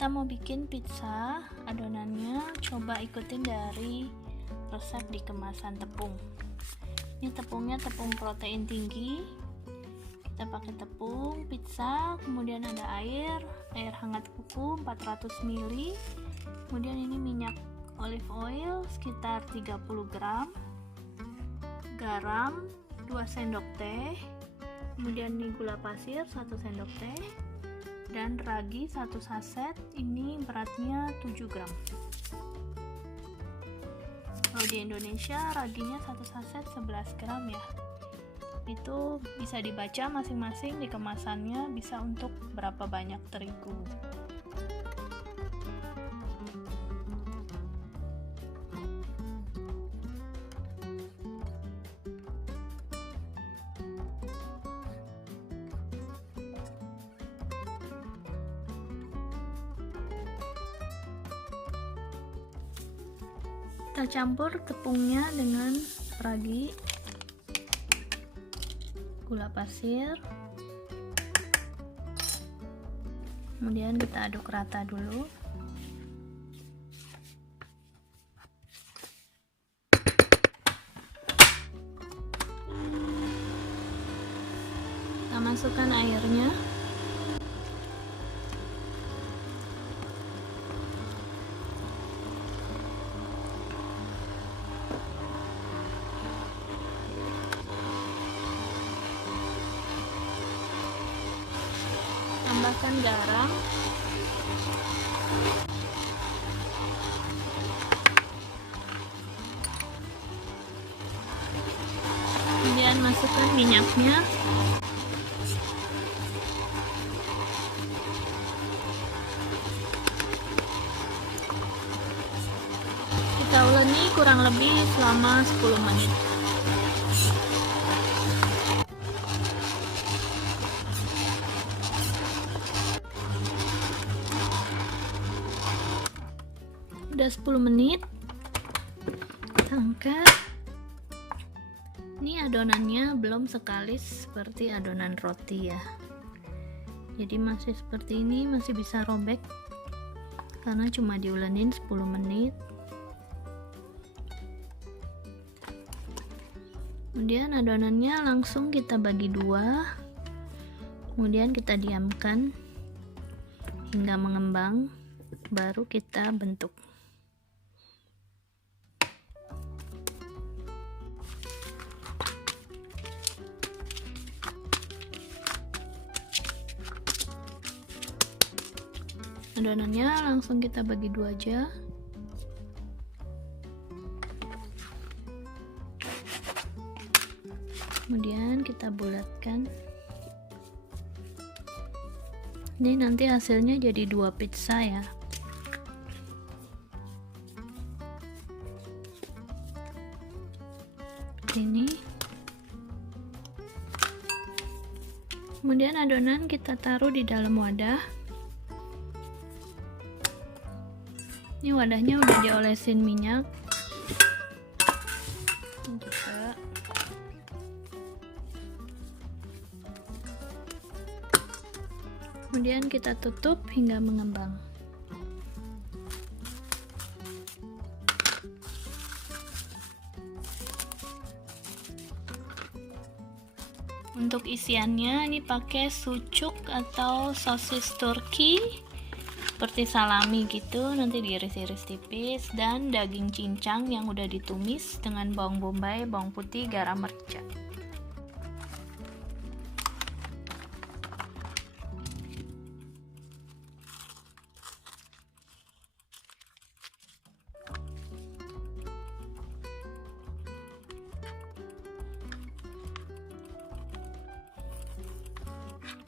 Kita mau bikin pizza, adonannya coba ikutin dari resep di kemasan tepung. Ini tepungnya tepung protein tinggi. Kita pakai tepung pizza, kemudian ada air hangat kuku 400 ml. Kemudian ini minyak olive oil sekitar 30 gram. Garam 2 sendok teh. Kemudian ini gula pasir 1 sendok teh. Dan ragi 1 saset, ini beratnya 7 gram. Kalau di Indonesia raginya 1 saset 11 gram ya. Itu bisa dibaca masing-masing di kemasannya bisa untuk berapa banyak terigu. Kita campur tepungnya dengan ragi, gula pasir, kemudian kita aduk rata dulu. Kita masukkan airnya. Tambahkan garam, kemudian masukkan minyaknya, kita uleni kurang lebih selama 10 menit. Udah 10 menit, kita angkat. Ini adonannya belum sekalis seperti adonan roti ya, jadi masih seperti ini, masih bisa robek karena cuma diulenin 10 menit. Kemudian adonannya langsung kita bagi dua, kemudian kita diamkan hingga mengembang, baru kita bentuk. Adonannya langsung kita bagi dua aja. Kemudian kita bulatkan. Ini nanti hasilnya jadi 2 pizza ya. Ini. Kemudian adonan kita taruh di dalam wadah. Ini wadahnya udah diolesin minyak. Ini juga. Kemudian kita tutup hingga mengembang. Untuk isiannya ini pakai sucuk atau sosis Turki seperti salami gitu, nanti diiris-iris tipis, dan daging cincang yang udah ditumis dengan bawang bombay, bawang putih, garam, merica.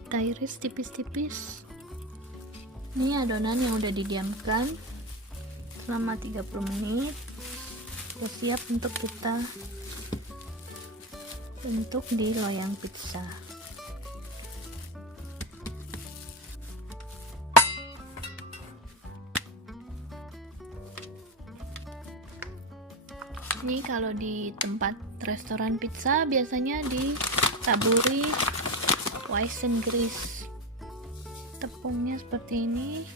Kita iris tipis-tipis. Ini adonan yang udah didiamkan selama 30 menit, sudah siap untuk kita bentuk di loyang pizza. Ini kalau di tempat restoran pizza biasanya ditaburi Weizen grease. Tepungnya seperti ini.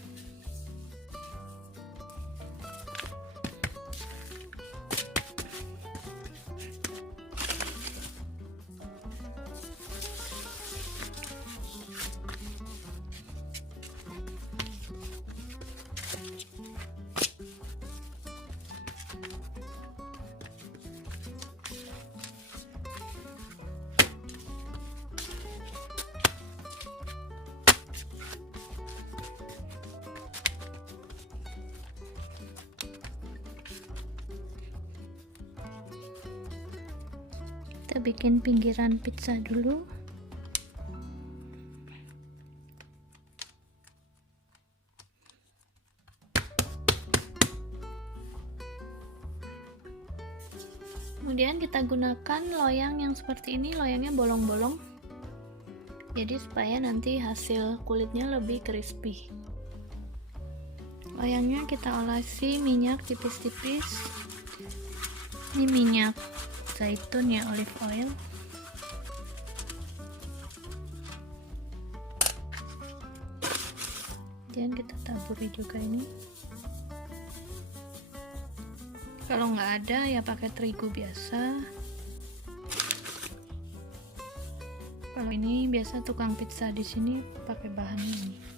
Kita bikin pinggiran pizza dulu. Kemudian kita gunakan loyang yang seperti ini, loyangnya bolong-bolong, jadi supaya nanti hasil kulitnya lebih crispy. Loyangnya kita olesi minyak tipis-tipis. Ini minyak zaitun ya, olive oil. Kemudian kita taburi juga ini. Kalau nggak ada ya pakai terigu biasa. Kalau ini biasa tukang pizza di sini pakai bahan ini.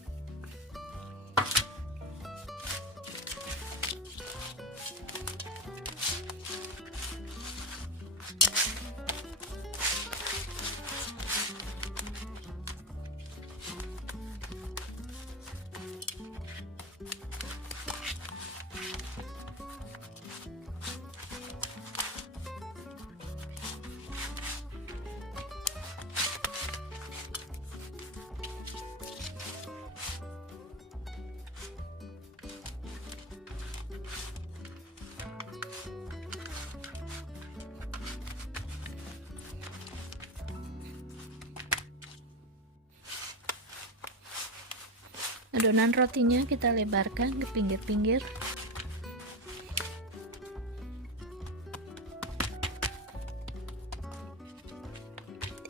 Adonan rotinya kita lebarkan ke pinggir-pinggir.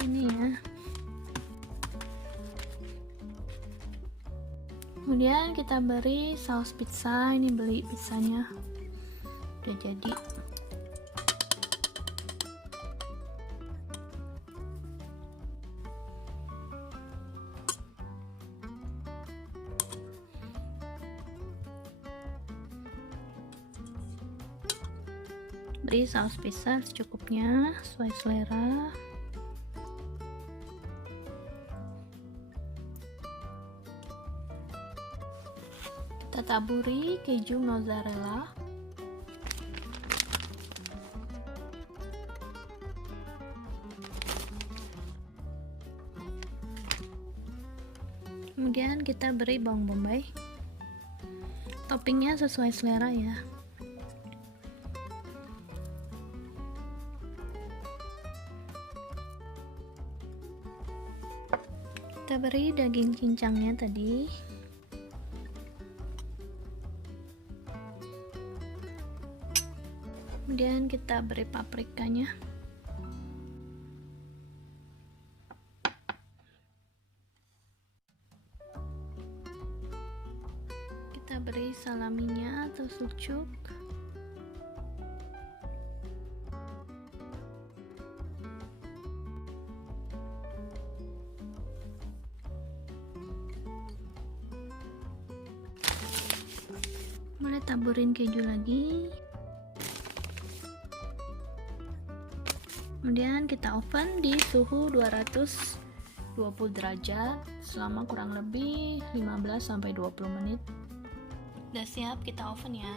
Ini ya. Kemudian kita beri saus pizza. Ini beli pizzanya udah jadi. Beri saus pizza secukupnya, sesuai selera. Kita taburi keju mozzarella. Kemudian kita beri bawang bombay. Toppingnya sesuai selera ya. Kita beri daging cincangnya tadi. Kemudian kita beri paprikanya. Kita beri salaminya atau sucuk. Mulai taburin keju lagi. Kemudian kita oven di suhu 220 derajat selama kurang lebih 15-20 menit. Udah siap, kita oven ya.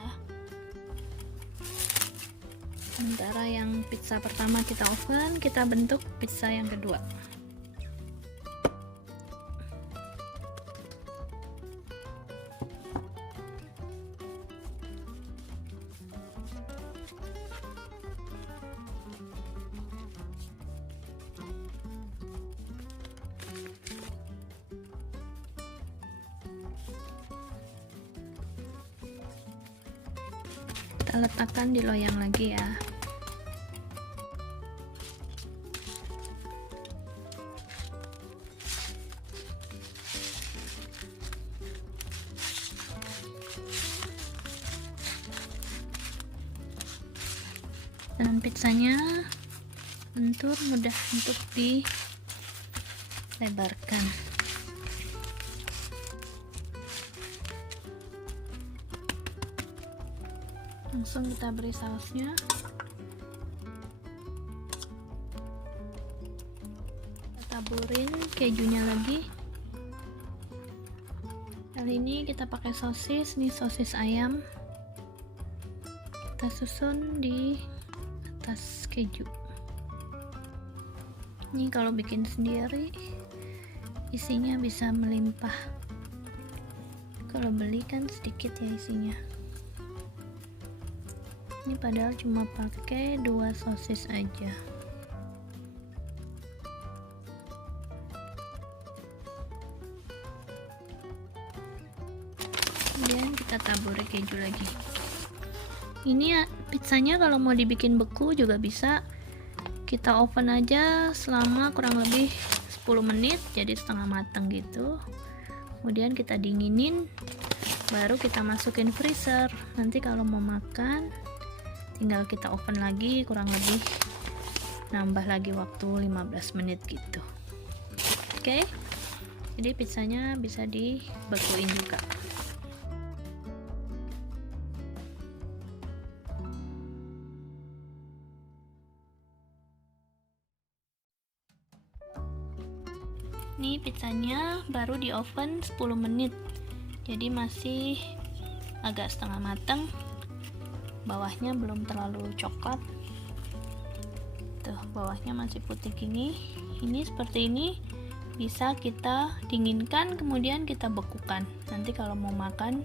Sementara yang pizza pertama kita oven, kita bentuk pizza yang kedua. Kita letakkan di loyang lagi ya. Dan pizzanya lentur, mudah untuk dilebarkan. Langsung kita beri sausnya. Kita taburin kejunya lagi. Kali ini kita pakai sosis, nih sosis ayam. Kita susun di atas keju. Ini kalau bikin sendiri isinya bisa melimpah, kalau beli kan sedikit ya isinya. Ini padahal cuma pakai 2 sosis aja. Kemudian kita taburi keju lagi. Ini ya, pizzanya kalau mau dibikin beku juga bisa. Kita oven aja selama kurang lebih 10 menit, jadi setengah matang gitu. Kemudian kita dinginin, baru kita masukin freezer. Nanti kalau mau makan tinggal kita oven lagi, kurang lebih nambah lagi waktu 15 menit gitu. Oke, jadi pizzanya bisa dibekuin juga. Ini pizzanya baru di oven 10 menit, jadi masih agak setengah matang, bawahnya belum terlalu coklat. Tuh, bawahnya masih putih gini. Ini seperti ini, bisa kita dinginkan kemudian kita bekukan. Nanti kalau mau makan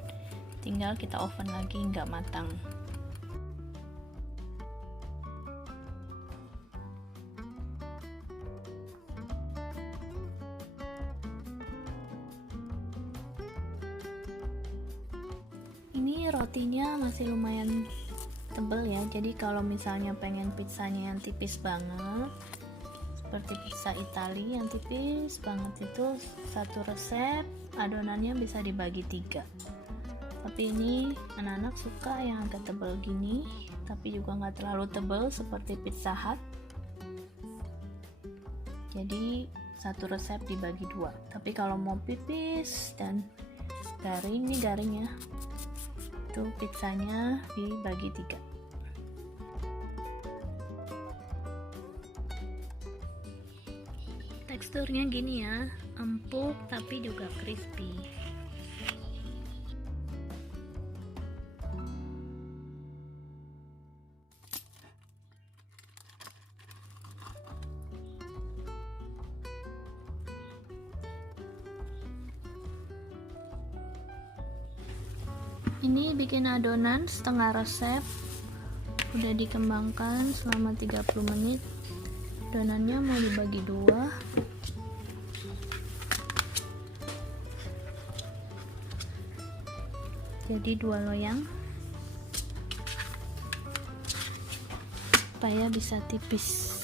tinggal kita oven lagi, nggak matang. Ini rotinya masih lumayan tebel ya, jadi kalau misalnya pengen pizzanya yang tipis banget seperti pizza Italia yang tipis banget, itu satu resep adonannya bisa dibagi 3. Tapi ini anak-anak suka yang agak tebel gini, tapi juga nggak terlalu tebel seperti Pizza Hut, jadi satu resep dibagi 2. Tapi kalau mau pipis dan garing, ini garing ya, itu pizzanya dibagi 3. Teksturnya gini ya, empuk tapi juga crispy. Ini bikin adonan setengah resep, udah dikembangkan selama 30 menit. Adonannya mau dibagi 2. Jadi 2 loyang supaya bisa tipis.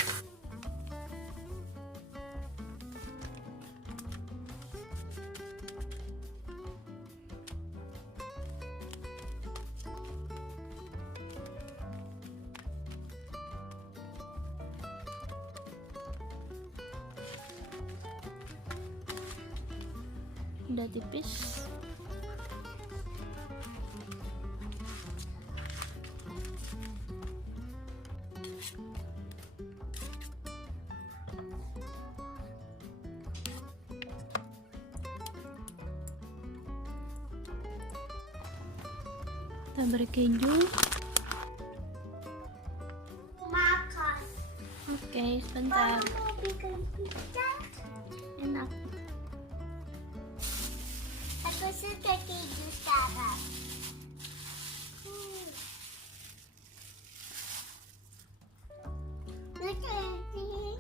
Udah tipis, kita beri keju. Makan. Oke, sebentar. Mama mau bikin pizza. Enak. Aku suka keju sekarang. Lucu ini.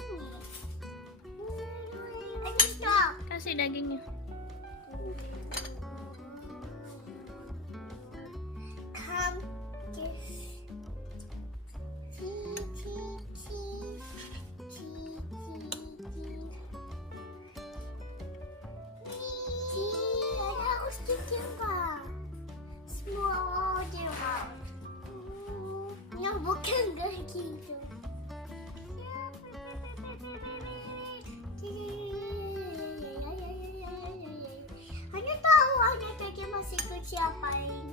Aduh, stop. Kasih dagingnya. Come, kiss. Cheese, cheese, cheese. Cheese, cheese, cheese. Ada aku sedikit pak. Semua dia pak. Yang bukan kayak gitu. Hanya tahu hanya tadi masih kecil apain.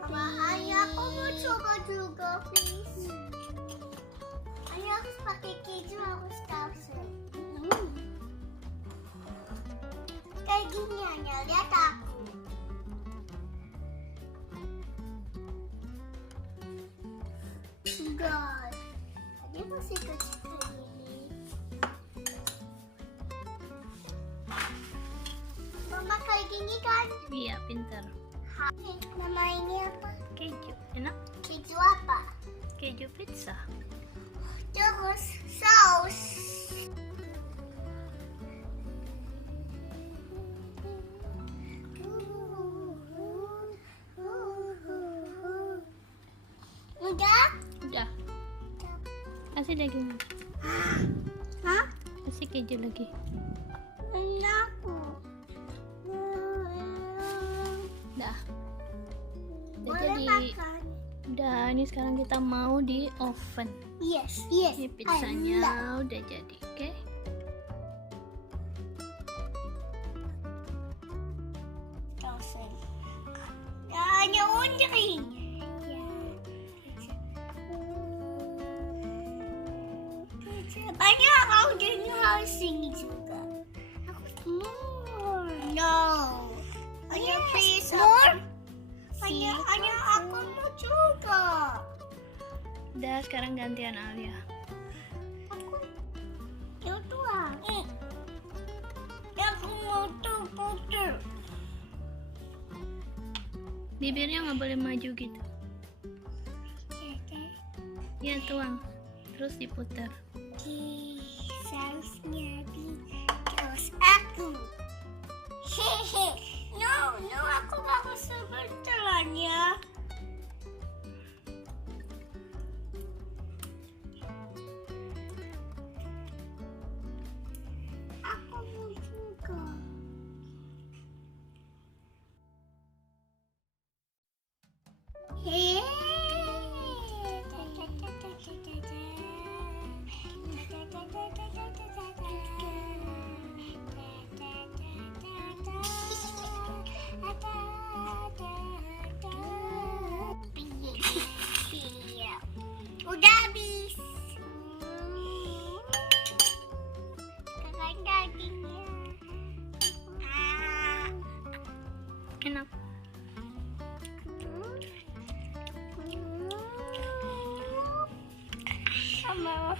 Mama, ayah, aku mau coba juga, please. Ayah harus pakai keju, harus tahu sih. Kayak gini hanya, lihat aku. Enggak, dia masih kecil kayak gini. ini kan? Iya, pinter. Nama ini apa? Keju. Enak? Keju apa? Keju pizza. Terus saus. Udah? Udah. Kasih daging. Hah? Kasih keju lagi. Enak. Udah. Udah Boleh jadi. makan? Udah, ini sekarang kita mau di oven. Yes. Ini pizzanya udah jadi, oke? Hanya undri. Banyak kau dengar sini juga. No. Hanya please. More. Hanya aku mau juga. Udah, sekarang gantian Alia. Yang tua. Aku mau tuh puter. Bibirnya nggak boleh maju gitu. Ya, tuang. Terus diputar. Sausnya di terus aku. Hehe. No, aku gak bisa berjalan ya. Aku mau juga. Udah habis. Sekarang dagingnya. Enak. Sama